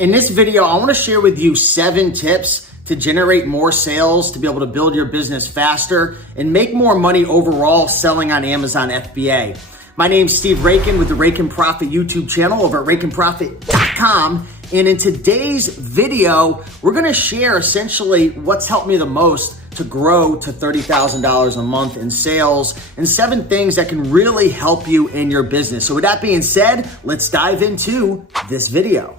In this video, I want to share with you 7 tips to generate more sales, to be able to build your business faster and make more money overall selling on Amazon FBA. My name's Steve Raiken with the Raiken Profit YouTube channel over at RaikenProfit.com. And in today's video, we're going to share essentially what's helped me the most to grow to $30,000 a month in sales and 7 things that can really help you in your business. So with that being said, let's dive into this video.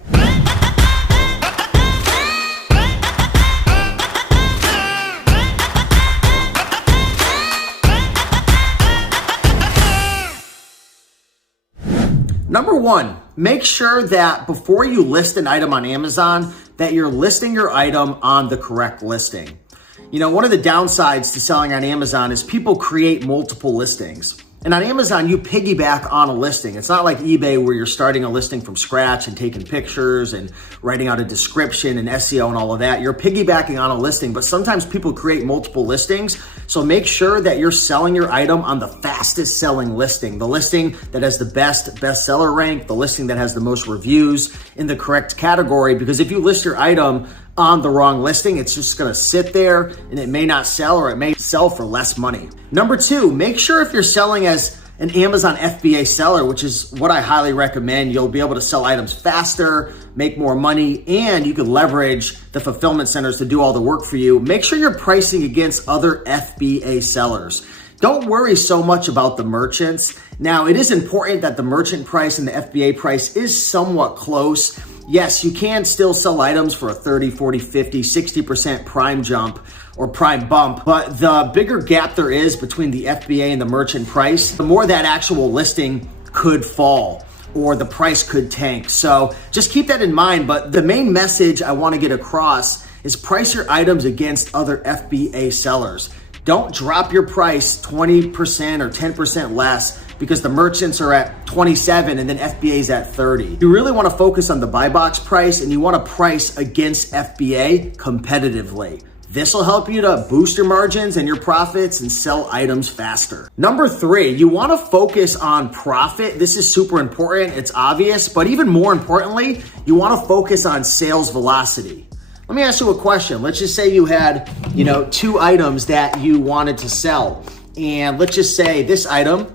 Number 1, make sure that before you list an item on Amazon, that you're listing your item on the correct listing. You know, one of the downsides to selling on Amazon is people create multiple listings. And on Amazon, you piggyback on a listing. It's not like eBay where you're starting a listing from scratch and taking pictures and writing out a description and SEO and all of that. You're piggybacking on a listing, but sometimes people create multiple listings. So make sure that you're selling your item on the fastest selling listing, the listing that has the best bestseller rank, the listing that has the most reviews in the correct category. Because if you list your item on the wrong listing, it's just gonna sit there and it may not sell, or it may sell for less money. Number 2, make sure if you're selling as an Amazon FBA seller, which is what I highly recommend, you'll be able to sell items faster, make more money, and you can leverage the fulfillment centers to do all the work for you. Make sure you're pricing against other FBA sellers. Don't worry so much about the merchants. Now, it is important that the merchant price and the FBA price is somewhat close. Yes, you can still sell items for a 30, 40, 50, 60% prime jump or prime bump, but the bigger gap there is between the FBA and the merchant price, the more that actual listing could fall or the price could tank. So just keep that in mind. But the main message I want to get across is price your items against other FBA sellers. Don't drop your price 20% or 10% less because the merchants are at 27 and then FBA is at 30. You really want to focus on the buy box price, and you want to price against FBA competitively. This will help you to boost your margins and your profits and sell items faster. Number 3, you want to focus on profit. This is super important. It's obvious, but even more importantly, you want to focus on sales velocity. Let me ask you a question. Let's just say you had, 2 items that you wanted to sell. And let's just say this item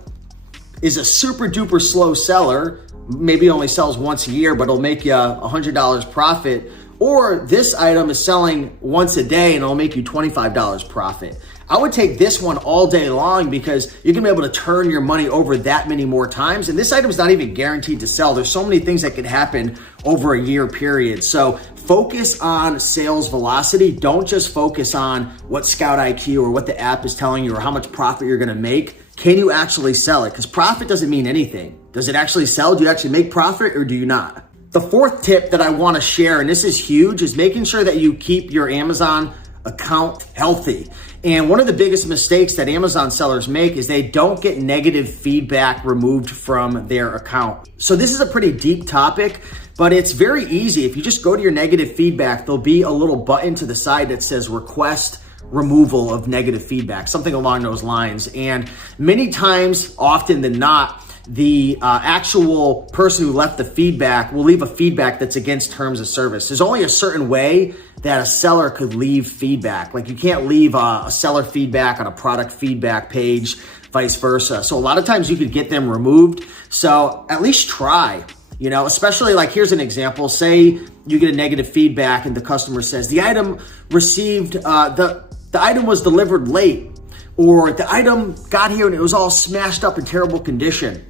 is a super duper slow seller, maybe only sells once a year, but it'll make you $100 profit. Or this item is selling once a day and it'll make you $25 profit. I would take this one all day long because you're gonna be able to turn your money over that many more times. And this item is not even guaranteed to sell. There's so many things that could happen over a year period. So focus on sales velocity. Don't just focus on what Scout IQ or what the app is telling you or how much profit you're gonna make. Can you actually sell it? Because profit doesn't mean anything. Does it actually sell? Do you actually make profit or do you not? The 4th tip that I want to share, and this is huge, is making sure that you keep your Amazon account healthy. And one of the biggest mistakes that Amazon sellers make is they don't get negative feedback removed from their account. So this is a pretty deep topic, but it's very easy. If you just go to your negative feedback, there'll be a little button to the side that says request removal of negative feedback, something along those lines. And many times, often than not, the actual person who left the feedback will leave a feedback that's against terms of service. There's only a certain way that a seller could leave feedback. Like, you can't leave a seller feedback on a product feedback page, vice versa. So a lot of times you could get them removed. So at least try, especially like, here's an example. Say you get a negative feedback and the customer says the item received, the item was delivered late, or the item got here and it was all smashed up in terrible condition.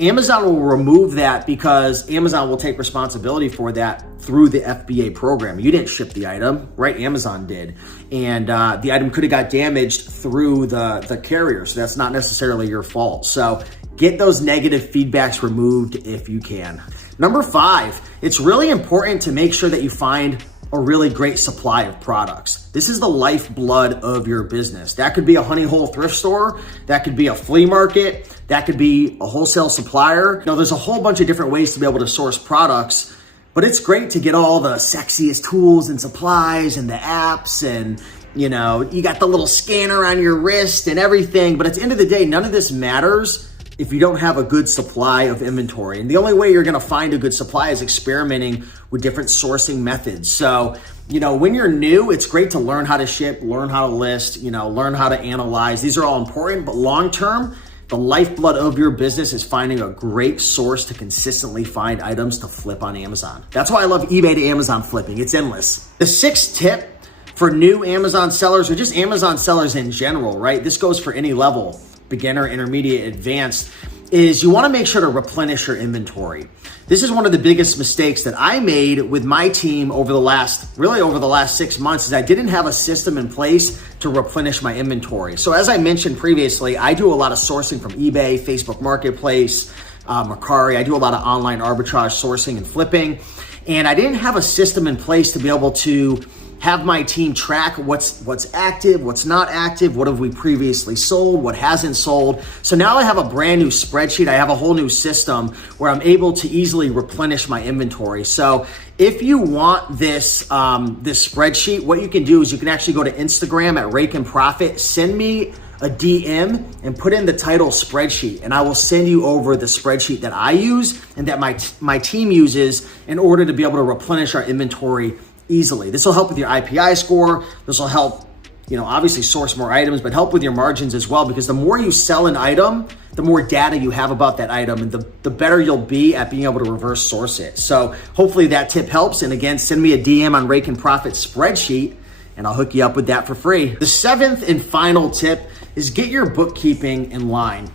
Amazon will remove that because Amazon will take responsibility for that through the FBA program. You didn't ship the item, right? Amazon did. And the item could have got damaged through the carrier. So that's not necessarily your fault. So get those negative feedbacks removed if you can. Number 5, it's really important to make sure that you find a really great supply of products. This is the lifeblood of your business. That could be a honey hole thrift store. That could be a flea market. That could be a wholesale supplier. There's a whole bunch of different ways to be able to source products, but it's great to get all the sexiest tools and supplies and the apps, and you got the little scanner on your wrist and everything. But at the end of the day, none of this matters if you don't have a good supply of inventory. And the only way you're gonna find a good supply is experimenting with different sourcing methods. So, when you're new, it's great to learn how to ship, learn how to list, learn how to analyze. These are all important, but long-term, the lifeblood of your business is finding a great source to consistently find items to flip on Amazon. That's why I love eBay to Amazon flipping. It's endless. The sixth tip for new Amazon sellers, or just Amazon sellers in general, right? This goes for any level, beginner, intermediate, advanced, is you wanna make sure to replenish your inventory. This is one of the biggest mistakes that I made with my team over the last 6 months, is I didn't have a system in place to replenish my inventory. So as I mentioned previously, I do a lot of sourcing from eBay, Facebook Marketplace, Mercari. I do a lot of online arbitrage sourcing and flipping. And I didn't have a system in place to be able to have my team track what's active, what's not active, what have we previously sold, what hasn't sold. So now I have a brand new spreadsheet. I have a whole new system where I'm able to easily replenish my inventory. So if you want this spreadsheet, what you can do is you can actually go to Instagram at Raiken Profit, send me a DM and put in the title spreadsheet, and I will send you over the spreadsheet that I use and that my team uses in order to be able to replenish our inventory easily. This will help with your IPI score. This will help, obviously source more items, but help with your margins as well, because the more you sell an item, the more data you have about that item, and the better you'll be at being able to reverse source it. So hopefully that tip helps. And again, send me a DM on Raiken Profit spreadsheet and I'll hook you up with that for free. The seventh and final tip is get your bookkeeping in line.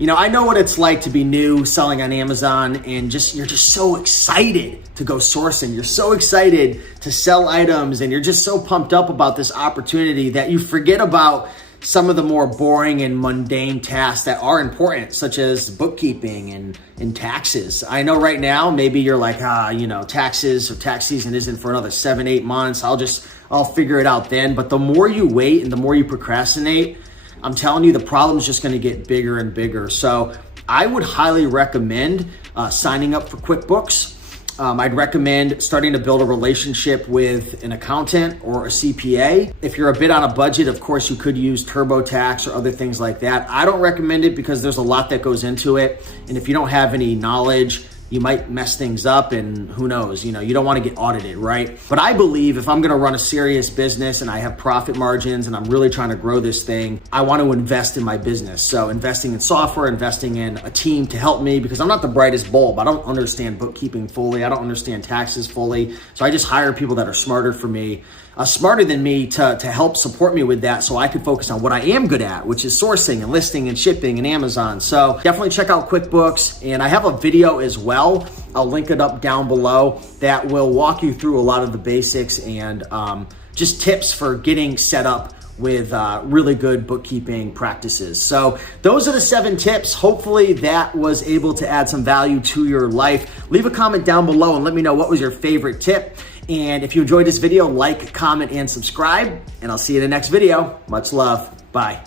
I know what it's like to be new selling on Amazon, and you're just so excited to go sourcing. You're so excited to sell items, and you're just so pumped up about this opportunity that you forget about some of the more boring and mundane tasks that are important, such as bookkeeping and taxes. I know right now, maybe you're like, taxes or tax season isn't for another 7-8 months. I'll figure it out then. But the more you wait and the more you procrastinate, I'm telling you, the problem is just gonna get bigger and bigger. So I would highly recommend signing up for QuickBooks. I'd recommend starting to build a relationship with an accountant or a CPA. If you're a bit on a budget, of course, you could use TurboTax or other things like that. I don't recommend it because there's a lot that goes into it. And if you don't have any knowledge, you might mess things up, and who knows, you don't want to get audited, right? But I believe if I'm going to run a serious business and I have profit margins and I'm really trying to grow this thing, I want to invest in my business. So investing in software, investing in a team to help me, because I'm not the brightest bulb. I don't understand bookkeeping fully. I don't understand taxes fully. So I just hire people that are smarter than me to help support me with that, so I can focus on what I am good at, which is sourcing and listing and shipping and Amazon. So definitely check out QuickBooks, and I have a video as well. I'll link it up down below that will walk you through a lot of the basics and just tips for getting set up with really good bookkeeping practices. So those are the 7 tips. Hopefully that was able to add some value to your life. Leave a comment down below and let me know what was your favorite tip. And if you enjoyed this video, like, comment, and subscribe, and I'll see you in the next video. Much love. Bye.